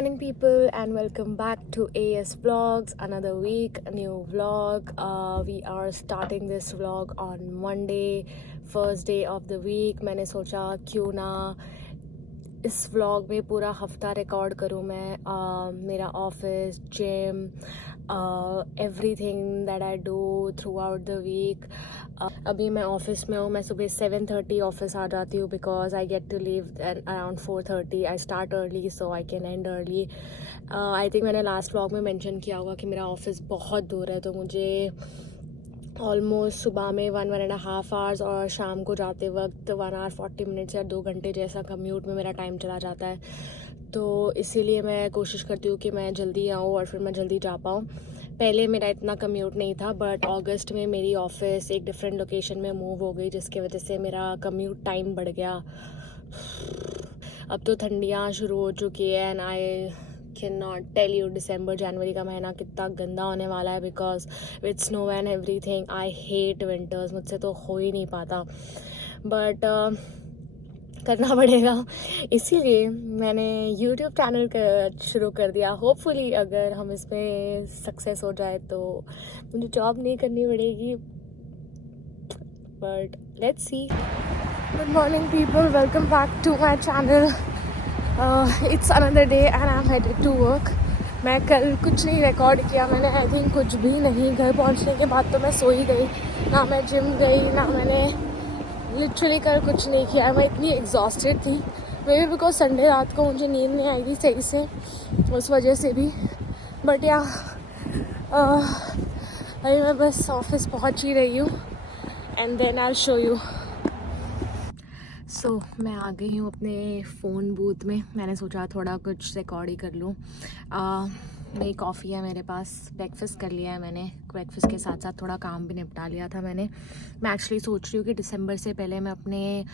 morning, people, and welcome back to AS Vlogs. Another week, a new vlog. We are starting this vlog on Monday, first day of the week. मैंने सोचा क्यों ना इस vlog में पूरा हफ्ता record करूँ मैं मेरा office gym everything that I do throughout the week. अभी मैं ऑफिस में हूँ. मैं सुबह 7:30 ऑफिस आ जाती हूँ because I get to leave around 4:30. I start early so I can end early. I think मैंने लास्ट व्लॉग में मेंशन किया होगा कि मेरा ऑफिस बहुत दूर है, तो मुझे ऑलमोस्ट सुबह में 1.5 आवर्स और शाम को जाते वक्त 1 आवर 40 मिनट्स या 2 घंटे जैसा कम्यूट में मेरा टाइम चला जाता है. तो इसीलिए मैं कोशिश करती हूँ कि मैं जल्दी आऊँ और फिर मैं जल्दी जा पाऊँ. पहले मेरा इतना कम्यूट नहीं था, बट अगस्त में मेरी ऑफिस एक डिफरेंट लोकेशन में मूव हो गई, जिसकी वजह से मेरा कम्यूट टाइम बढ़ गया. अब तो ठंडियाँ शुरू हो चुकी है and I can not tell you दिसंबर जनवरी का महीना कितना गंदा होने वाला है because with snow and everything. I hate winters, मुझसे तो हो ही नहीं पाता, बट करना पड़ेगा. इसीलिए मैंने यूट्यूब चैनल शुरू कर दिया. होपफुली अगर हम इसमें सक्सेस हो जाए तो मुझे जॉब नहीं करनी पड़ेगी, but let's see. Good morning people, welcome back to my channel. It's another day and I am headed to work. मैं कल कुछ नहीं रिकॉर्ड किया मैंने, आई थिंक कुछ भी नहीं. घर पहुंचने के बाद तो मैं सो ही गई, ना मैं जिम गई ना मैंने लिटरली कल कुछ नहीं किया. मैं इतनी एग्जॉस्टेड थी, मे बी बिकॉज संडे रात को मुझे नींद नहीं आई थी सही से, उस वजह से भी. बट या अभी मैं बस ऑफिस पहुंच ही रही हूँ and then I will show you. So मैं आ गई हूँ अपने फ़ोन बूथ में. मैंने सोचा थोड़ा कुछ रिकॉर्ड ही कर लूँ. नई कॉफ़ी है मेरे पास, ब्रेकफास्ट कर लिया है मैंने. ब्रेकफास्ट के साथ साथ थोड़ा काम भी निपटा लिया था मैंने. मैं एक्चुअली सोच रही हूँ कि दिसंबर से पहले मैं अपने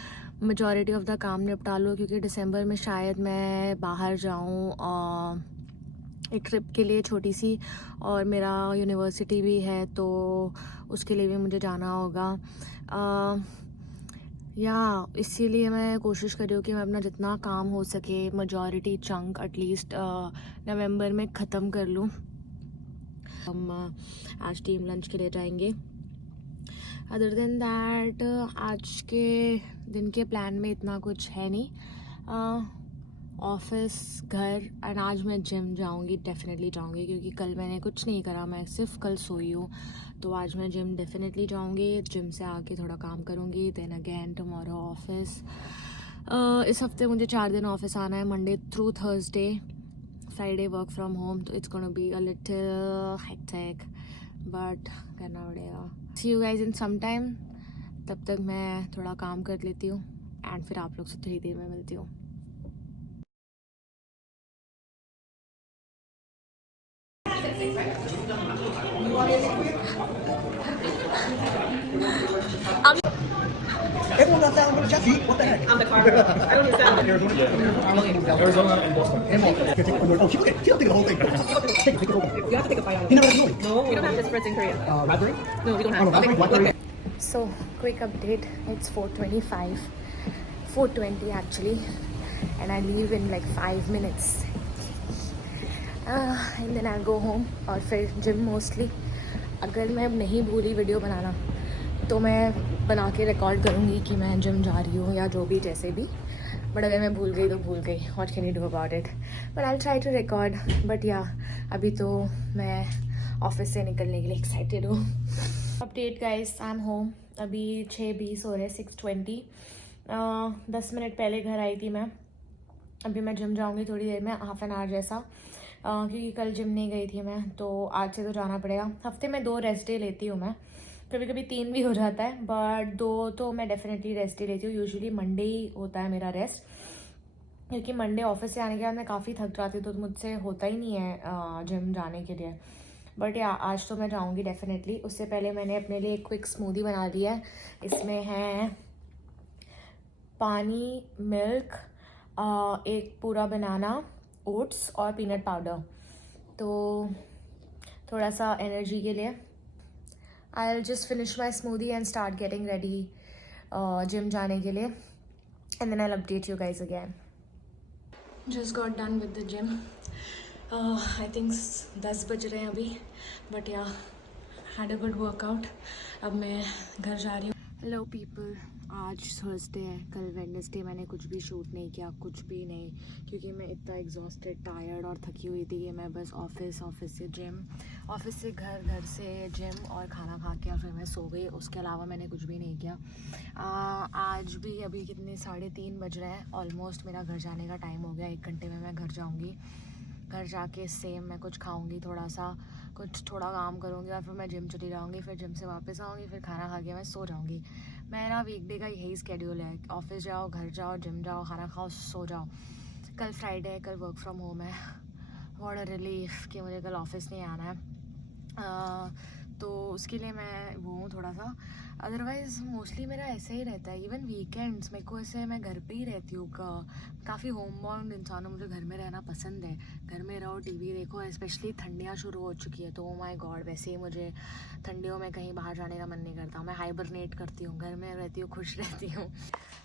मेजॉरिटी ऑफ द काम निपटा लूँ, क्योंकि दिसंबर में शायद मैं बाहर जाऊँ एक ट्रिप के लिए छोटी सी, और मेरा यूनिवर्सिटी भी है तो उसके लिए भी मुझे जाना होगा. इसीलिए मैं कोशिश कर रही हूँ कि मैं अपना जितना काम हो सके मेजॉरिटी चंक एटलीस्ट नवंबर में ख़त्म कर लूँ. हम आज टीम लंच के लिए जाएंगे. अदर देन दैट आज के दिन के प्लान में इतना कुछ है नहीं. ऑफिस, घर, एंड आज मैं जिम जाऊंगी, डेफिनेटली जाऊंगी, क्योंकि कल मैंने कुछ नहीं करा, मैं सिर्फ कल सोई हूँ. तो आज मैं जिम डेफिनेटली जाऊंगी. जिम से आके थोड़ा काम करूंगी, देन अगेन टुमारो ऑफिस. इस हफ्ते मुझे 4 दिन ऑफिस आना है, Monday through Thursday, Friday work from home. तो it's gonna be a little hectic, but करना पड़ेगा. See you guys in some time. तब तक मैं थोड़ा काम कर लेती हूँ एंड फिर आप लोग से थोड़ी देर में मिलती हूँ. Everyone got salad with a chef. What the heck? I'm the carver. I don't need salad. Arizona and Boston. Oh, she don't take the whole thing. Take the whole thing. You have to take a bite out of You it. never had No, we don't have this fruits in Korea. raspberry? No, we don't Oh, have. no, raspberry, blackberry. So, quick update. It's 4:25. 4:20 actually. And I leave in like 5 minutes. And then I'll go home और फिर gym mostly. अगर मैं अब नहीं भूली video बनाना तो मैं बना के रिकॉर्ड करूँगी कि मैं जिम जा रही हूँ या जो भी जैसे भी. बट अगर मैं भूल गई तो भूल गई. What can you do about it. But I will try to record. But yeah अभी तो मैं ऑफिस से निकलने के लिए एक्साइटेड हूँ. Update guys, I am home. अभी 6:20 हो रहे, 6:20. 10 मिनट पहले घर आई थी मैं. अभी मैं जिम जाऊँगी थोड़ी देर में, हाफ एन आवर जैसा, क्योंकि कल जिम नहीं गई थी मैं, तो आज से तो जाना पड़ेगा. हफ्ते में 2 रेस्ट डे लेती हूँ मैं, कभी कभी 3 भी हो जाता है, बट 2 तो मैं डेफिनेटली रेस्ट डे लेती हूँ. यूजुअली मंडे ही होता है मेरा रेस्ट, क्योंकि मंडे ऑफिस से आने के बाद मैं काफ़ी थक जाती हूँ, तो मुझसे होता ही नहीं है जिम जाने के लिए. बट या आज तो मैं जाऊँगी डेफिनेटली. उससे पहले मैंने अपने लिए एक क्विक स्मूदी बना ली है. इसमें है पानी, मिल्क, एक पूरा बनाना, ओट्स और पीनट पाउडर. तो थोड़ा सा एनर्जी के लिए. I will just finish my smoothie and start getting ready gym जाने के लिए, and then I will update you guys again. Just got done with the gym. I think 10 बज रहे हैं अभी, बट या हैड अ गुड वर्कआउट. अब मैं घर जा रही हूँ. हेलो पीपल, आज थर्सडे है, कल वेडनेसडे मैंने कुछ भी शूट नहीं किया, कुछ भी नहीं, क्योंकि मैं इतना एग्जॉस्टेड, टायर्ड और थकी हुई थी कि मैं बस ऑफिस से जिम, ऑफिस से घर, घर से जिम और खाना खा के और फिर मैं सो गई. उसके अलावा मैंने कुछ भी नहीं किया. आज भी अभी कितने 3:30 बज रहे हैं ऑलमोस्ट. मेरा घर जाने का टाइम हो गया. 1 घंटे में मैं घर जाऊँगी. घर जाके सेम मैं कुछ खाऊंगी, थोड़ा काम करूँगी और फिर मैं जिम चली जाऊँगी. फिर जिम से वापस आऊँगी, फिर खाना खा के मैं सो जाऊँगी. मेरा वीकडे का यही स्केड्यूल है. ऑफिस जाओ, घर जाओ, जिम जाओ, खाना खाओ, सो जाओ. कल फ्राइडे है, कल वर्क फ्रॉम होम है. व्हाट अ रिलीफ कि मुझे कल ऑफिस नहीं आना है. तो उसके लिए मैं वो हूँ थोड़ा सा. अदरवाइज़ मोस्टली मेरा ऐसे ही रहता है. इवन वीकेंड्स मेरे को ऐसे, मैं घर पे ही रहती हूँ. काफ़ी होम बाउंड इंसान हूँ. मुझे घर में रहना पसंद है. घर में रहो, टीवी देखो. स्पेशली ठंडियाँ शुरू हो चुकी है तो ओ माय गॉड, वैसे ही मुझे ठंडियों में कहीं बाहर जाने का मन नहीं करता. मैं हाइबरनेट करती हूँ, घर में रहती हूँ, खुश रहती हूँ.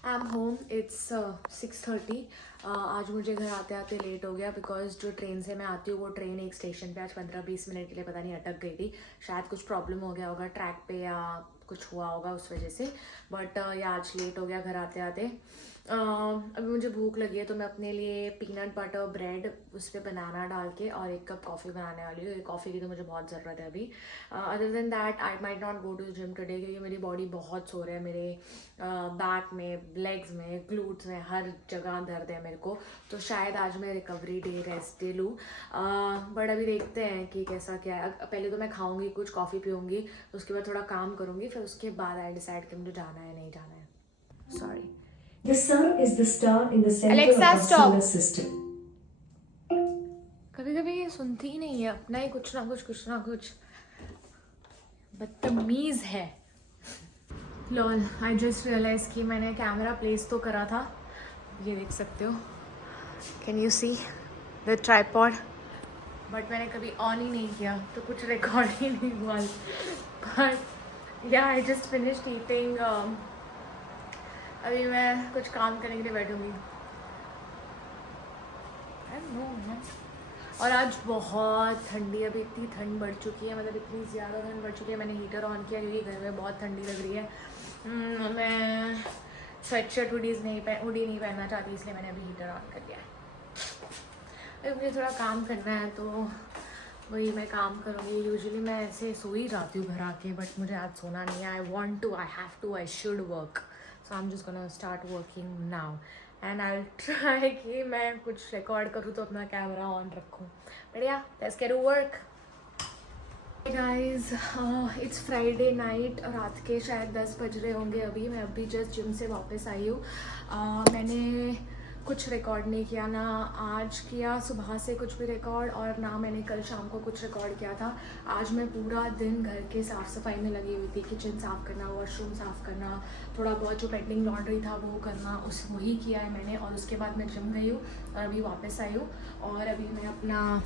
I am home. इट्स 6:30. आज मुझे घर आते आते लेट हो गया बिकॉज जो ट्रेन से मैं आती हूँ वो ट्रेन एक स्टेशन पे आज 15-20 मिनट के लिए पता नहीं अटक गई थी. शायद कुछ प्रॉब्लम हो गया होगा ट्रैक पे या कुछ हुआ होगा उस वजह से. बट या आज लेट हो गया घर आते आते. अभी मुझे भूख लगी है तो मैं अपने लिए पीनट बटर ब्रेड, उस पर बनाना डाल के और 1 कप कॉफ़ी बनाने वाली हूँ. कॉफ़ी की तो मुझे बहुत ज़रूरत है अभी. Other than that I might not go to gym today क्योंकि मेरी बॉडी बहुत सो रही है. मेरे बैक में, लेग्स में, ग्लूट्स में, हर जगह दर्द है मेरे को. तो शायद आज मैं रिकवरी डे, रेस्ट डे लूँ. बट अभी देखते हैं कि कैसा क्या है. पहले तो मैं खाऊंगी कुछ, कॉफ़ी पीऊँगी, उसके बाद थोड़ा काम करूँगी, फिर उसके बाद आई डिसाइड कि मुझे जाना है नहीं जाना है. Sorry. The sun is the star in the center Alexa, of our stop. solar system. कभी कभी ये सुनती ही नहीं है अपना ही कुछ ना कुछ बदतमीज है. लॉल, आई जस्ट रियलाइज कि मैंने कैमरा प्लेस तो करा था. ये देख सकते हो, can you see the tripod, but मैंने कभी ऑन ही नहीं किया तो कुछ रिकॉर्ड ही नहीं हुआ. But yeah I just finished eating. अभी मैं कुछ काम करने के लिए बैठूंगी. और आज बहुत ठंडी, अभी इतनी ठंड बढ़ चुकी है, मतलब इतनी ज़्यादा ठंड बढ़ चुकी है. मैंने हीटर ऑन किया क्योंकि घर में बहुत ठंडी लग रही है. मैं स्वेटशर्ट हुडी नहीं पहनना चाहती, इसलिए मैंने अभी हीटर ऑन कर दिया है. अभी मुझे थोड़ा काम करना है तो वही मैं काम करूँगी. यूजुअली मैं ऐसे सो ही जाती हूँ घर आके, बट मुझे आज सोना नहीं है. I have to, I should work. So I'm just gonna start working now and I'll try कि मैं कुछ रिकॉर्ड करूँ तो अपना कैमरा ऑन रखूँ. बढ़िया, let's get to work. Hey guys, it's Friday night. रात के शायद 10 बज रहे होंगे अभी. मैं अभी जस्ट जिम से वापस आई हूँ. मैंने कुछ रिकॉर्ड नहीं किया, ना आज किया सुबह से कुछ भी रिकॉर्ड, और ना मैंने कल शाम को कुछ रिकॉर्ड किया था. आज मैं पूरा दिन घर के साफ़ सफाई में लगी हुई थी. किचन साफ़ करना, वॉशरूम साफ़ करना, थोड़ा बहुत जो पेंडिंग लॉन्ड्री था वो करना, वही किया है मैंने. और उसके बाद मैं जिम गई हूँ और अभी वापस आई हूँ. और अभी मैं अपना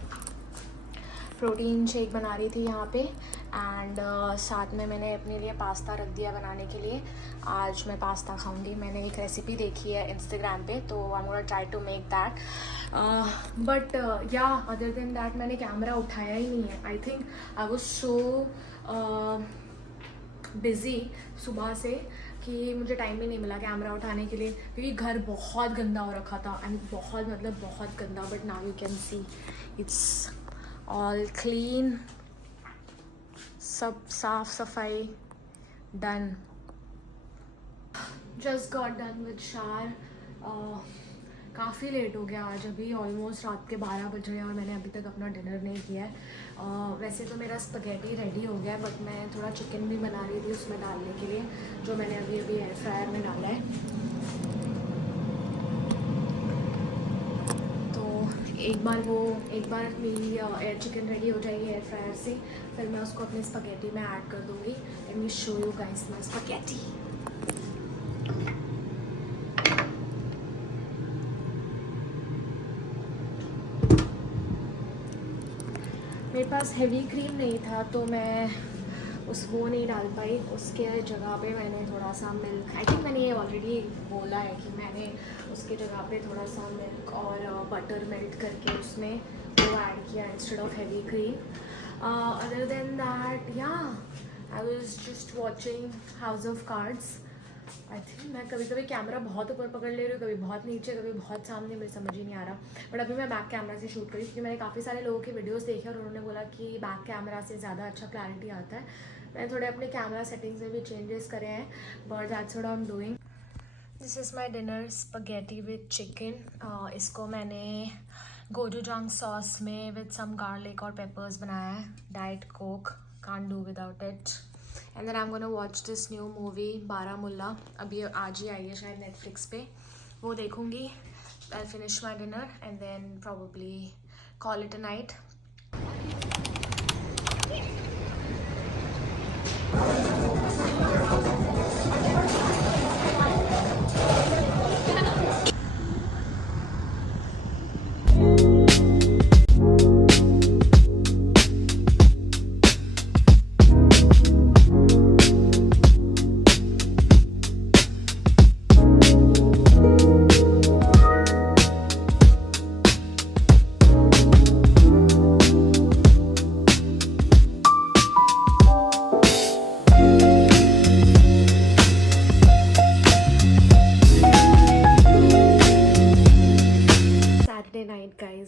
प्रोटीन शेक बना रही थी यहाँ पे. एंड साथ में मैंने अपने लिए पास्ता रख दिया बनाने के लिए. आज मैं पास्ता खाऊंगी. मैंने एक रेसिपी देखी है इंस्टाग्राम पे, तो I am gonna try to make that. But yeah other than that मैंने कैमरा उठाया ही नहीं है. I think I was so busy सुबह से कि मुझे टाइम भी नहीं मिला कैमरा उठाने के लिए, क्योंकि घर बहुत गंदा हो रखा था. एंड बहुत गंदा. But now you can see it's all clean. सब साफ सफाई done. Just got done with shower. काफ़ी लेट हो गया आज. अभी ऑलमोस्ट रात के 12 बज रहे हैं और मैंने अभी तक अपना डिनर नहीं किया है. वैसे तो मेरा स्पगेटी रेडी हो गया, बट मैं थोड़ा चिकन भी बना रही थी उसमें डालने के लिए, जो मैंने अभी एयर फ्रायर में डाला है. एक बार मेरी चिकन रेडी हो जाएगी एयर फ्रायर से, फिर मैं उसको अपने स्पगेटी में ऐड कर दूँगी. Let me show you guys my spaghetti. मेरे पास हेवी क्रीम नहीं था तो मैं वो नहीं डाल पाई. उसके जगह पे मैंने थोड़ा सा मिल्क, आई थिंक मैंने ये ऑलरेडी बोला है कि मैंने उसके जगह पे थोड़ा सा मिल्क और बटर मेल्ट करके उसमें वो ऐड किया instead of heavy cream. Other than that yeah I was just watching House of Cards. I think मैं कभी कभी कैमरा बहुत ऊपर पकड़ ले रही हूँ, कभी बहुत नीचे, कभी बहुत सामने, मुझे समझ ही नहीं आ रहा। बट अभी मैं बैक कैमरा से शूट करी क्योंकि मैंने काफ़ी सारे लोगों के वीडियोस देखे और उन्होंने बोला कि बैक कैमरा से ज़्यादा अच्छा क्लैरिटी आता है। मैंने थोड़े अपने कैमरा सेटिंग्स में भी चेंजेस करे हैं, but that's what I am doing. This is my dinner, spaghetti with chicken. इसको मैंने गोचूजांग सॉस में विद सम गार्लिक और पेपर्स बनाया है। Diet coke, can't do without it. And then I am gonna watch this new movie Baramulla, अभी आज ही आई है शायद नेटफ्लिक्स पे, वो देखूंगी। I finish my dinner and then probably call it a night.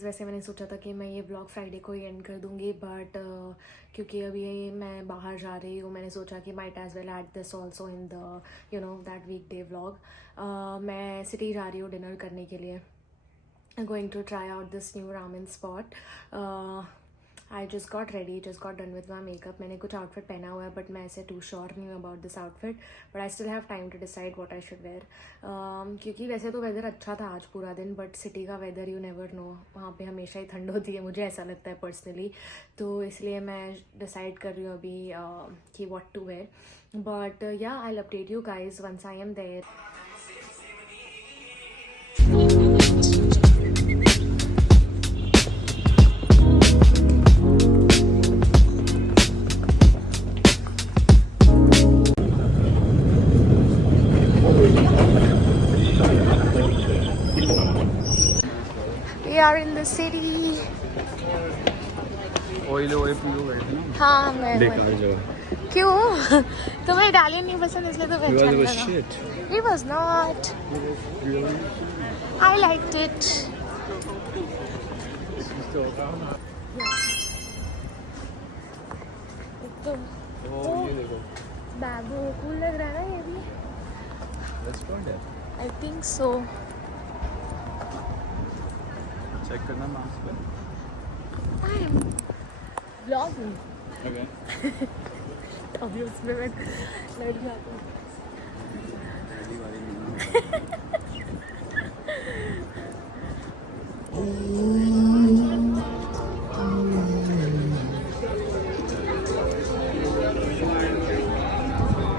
वैसे मैंने सोचा था कि मैं ये ब्लॉग फ्राइडे को ही एंड कर दूंगी, बट क्योंकि अभी मैं बाहर जा रही हूँ, मैंने सोचा कि might as well add this also in the you know that weekday vlog. मैं सिटी जा रही हूँ डिनर करने के लिए। Going to try out this new ramen spot. I just got ready, just got done with my makeup. मैंने कुछ outfit पहना हुआ है बट मैं ऐसे टू श्योर नहीं हूँ about this outfit, but I still have time to decide what I should wear. क्योंकि वैसे तो वेदर अच्छा था आज पूरा दिन, बट सिटी का वेदर यू नेवर नो, वहाँ पे हमेशा ही ठंड होती है, मुझे ऐसा लगता है पर्सनली। तो इसलिए मैं डिसाइड कर रही हूँ अभी कि what to where. But yeah I will update you guys once I am there. We are in the city. ऑयल ऑयल पीलो गए थे ना। हाँ मैं बेकार जो क्यों? तुम्हें इटालियन नहीं पसंद इसलिए तो अच्छा it was लगा। shit. It was not. I liked it. तो ये देखो बैबू कूल लग रहा है ना ये भी। रेस्टोरेंट है, I think so. चेक करना मास्क पे। I am vlogging. ओके अभी उसमें मैं लड़ जाती हूँ।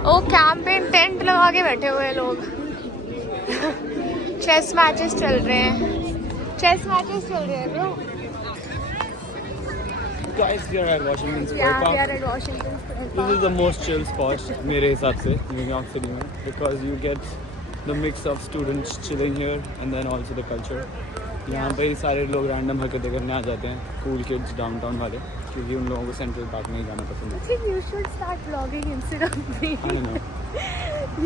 ओ कैंप पे टेंट लगा के बैठे हुए लोग। चेस मैचेस चल रहे हैं, चेस मैचेस चल रहे हैं bro. Guys, we are at Washington Square Yeah, we Park. are at Washington Square This Park. is the most chill spot मेरे हिसाब से न्यूयॉर्क सिटी में, because you get the mix of students chilling here and then also the culture. यहाँ पे ही सारे लोग random हरकतें करने आ जाते हैं, cool kids डाउनटाउन वाले, क्योंकि उन लोगों को सेंट्रल पार्क में ही जाना पसंद है। I think you should start vlogging instead of me. I don't know.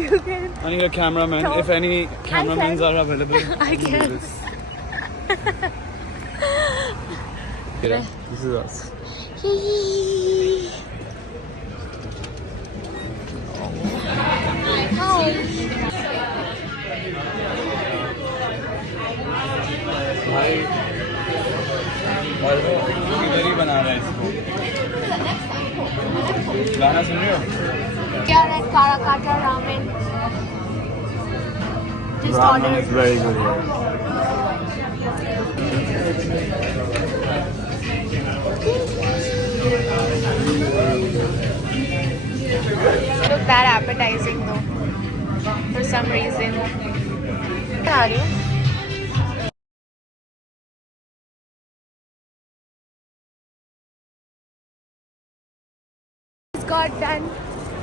You can. I need a cameraman. So- If any cameramans can. are available, I do can. this. This is us. Hi. भाई और वो किधर ही बना रहा है इसको। गाना सुन रहे हो? We are at Karakata Ramen. Just Ramen ordered. is very good here. Look that appetizing though. For some reason. Where are you? It's got done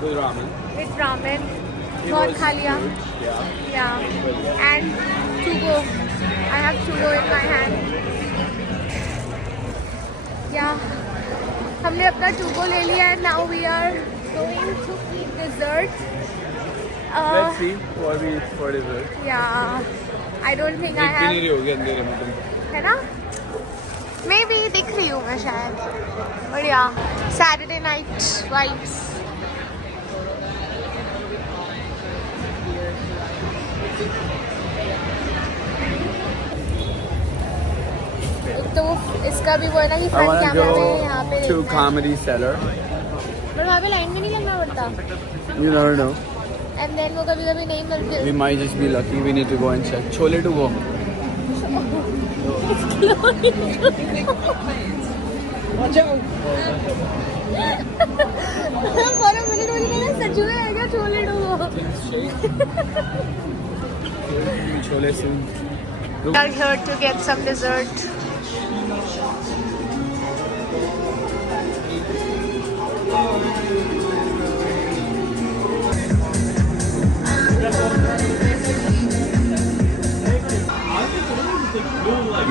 Good ramen. with ramen. It बहुत was खा लिया. good, Yeah. Yeah. And to go. I have to go in my hand. या हमने अपना टूगो ले लिया है. Now we are going to eat dessert. Let's see what we eat for dessert. या आई डोंट थिंक आई देख भी नहीं हैव, रही होगी अंधेरे में तुम. है ना, मे बी दिख रही हूँ मैं शायद. बढ़िया सैटरडे नाइट वाइब्स. तो इसका भी वो है ना कि I फ्रंट wanna कैमरा में यहाँ पे go to देखना है. Comedy Cellar. पर वहाँ पे लाइन में नहीं लगना पड़ता. You never know. And then वो कभी कभी नहीं मिलते. We might just be lucky. We need to go and check. Chole to go. For a minute मुझे लगा सच में है क्या chole डोगो. Chole soon. We are here to get some dessert.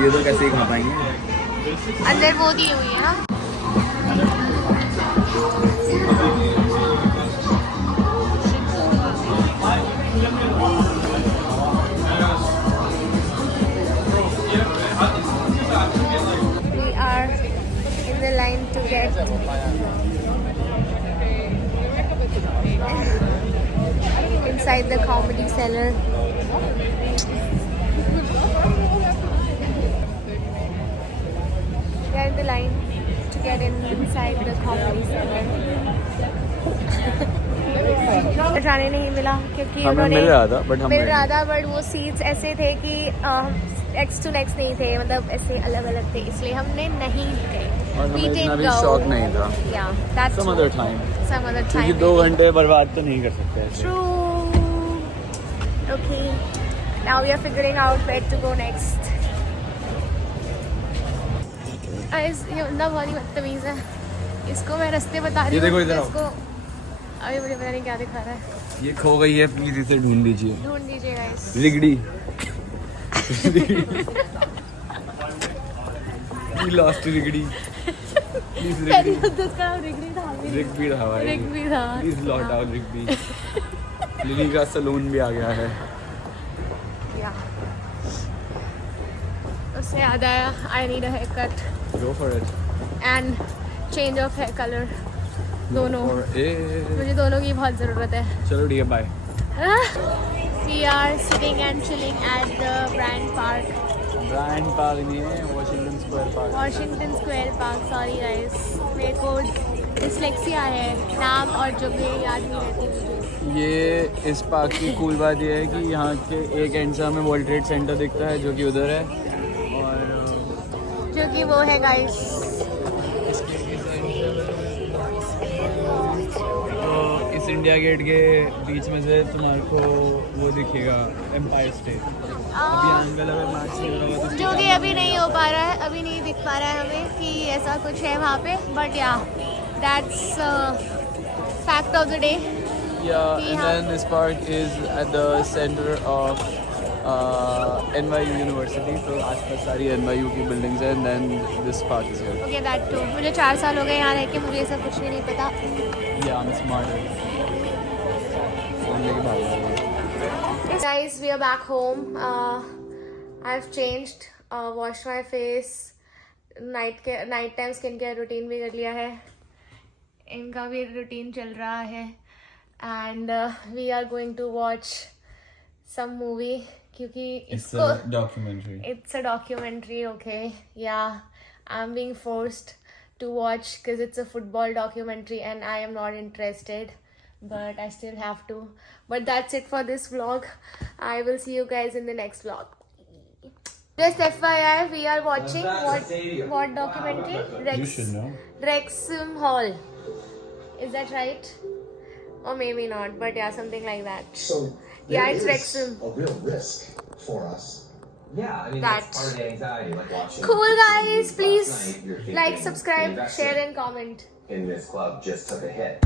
ये तो कैसे ही खा पाएंगे. अंदर वो दी हुई है ना. We are in the line to get inside the Comedy Cellar. We are in the line to get inside the Comedy Cellar. जाने नहीं मिला क्योंकि हमें उन्होंने मिल रहा था बट हम मिल रहा था बट वो सीट्स ऐसे थे कि नेक्स्ट टू नेक्स्ट नहीं थे, मतलब ऐसे अलग अलग थे, इसलिए हमने नहीं गए. और हमें We इतना didn't भी go. शौक नहीं था. Yeah, that's Some true. other time. Some other क्योंकि time. 2 घंटे बर्बाद तो नहीं कर सकते ऐसे. True. Okay. Now we are figuring out where to go next. ये बंदा बहुत ही बदतमीज है. इसको मैं रास्ते बता रही ये हूँ. देखो इधर आओ. इसको अभी मुझे पता नहीं क्या दिखा रहा है. ये खो गई है, प्लीज इसे ढूंढ लीजिए. ढूंढ दीजिए गाइस. रिगड़ी. We lost रिगड़ी. Please पहली रिगड़ी. तो उसका नाम रिगड़ी था. रिगबी था भाई. रिगबी था. Please lord out Rigby. Lily का सलून भी आ गया है. या उससे याद आया I need a hair cut Go for it. And change of hair colour. दोनों Or it. मुझे दोनों की बहुत ज़रूरत है. चलो ठीक है, bye. We are sitting and chilling at the Bryant Park, Bryant park नहीं है, Washington Square Park. Washington Square Park. Sorry guys, मेरे को डिस्लेक्सिया है, नाम और जगह याद नहीं रहती मुझे. ये इस पार्क की कूल बात ये है कि यहाँ के एक एंड से हमें वर्ल्ड ट्रेड सेंटर दिखता है जो कि उधर है, और जो कि वो है गाइस. तो इस इंडिया गेट के बीच में से तुम्हारे को वो दिखेगा एम्पायर स्टेट. अभी एंगल अगर मैच नहीं हो रहा जो कि अभी नहीं हो पा रहा है, अभी नहीं दिख पा रहा है हमें कि ऐसा कुछ है वहाँ पे. बट या that's fact of the day. Yeah, and then this park is at the center of NYU University. तो आसपास सारी NYU की buildings हैं, and then this park is here. Okay that too. मुझे 4 साल हो गए यहाँ रह के, मुझे ये सब कुछ भी नहीं पता. Yeah, I'm smarter. लेके भाग रहा हूँ. Guys, we are back home. I've changed, washed my face, night time skincare routine भी कर लिया है. इनका भी routine चल रहा है. And we are going to watch some movie क्योंकि इसको documentary. it's a documentary. Okay, yeah, I'm being forced to watch because it's a football documentary and I am not interested, but I still have to. But that's it for this vlog. I will see you guys in the next vlog. Just FYI, we are watching what documentary? You should know. Wrexham Hall. Is that right? Or maybe not, but yeah, something like that. So Yeah, there it's is Wrexham. a real risk for us. Yeah, I mean, That. that's part of the anxiety, like watching. Cool guys, Last please night, you're like, thinking, subscribe, the share investor and comment. in this club just took a hit.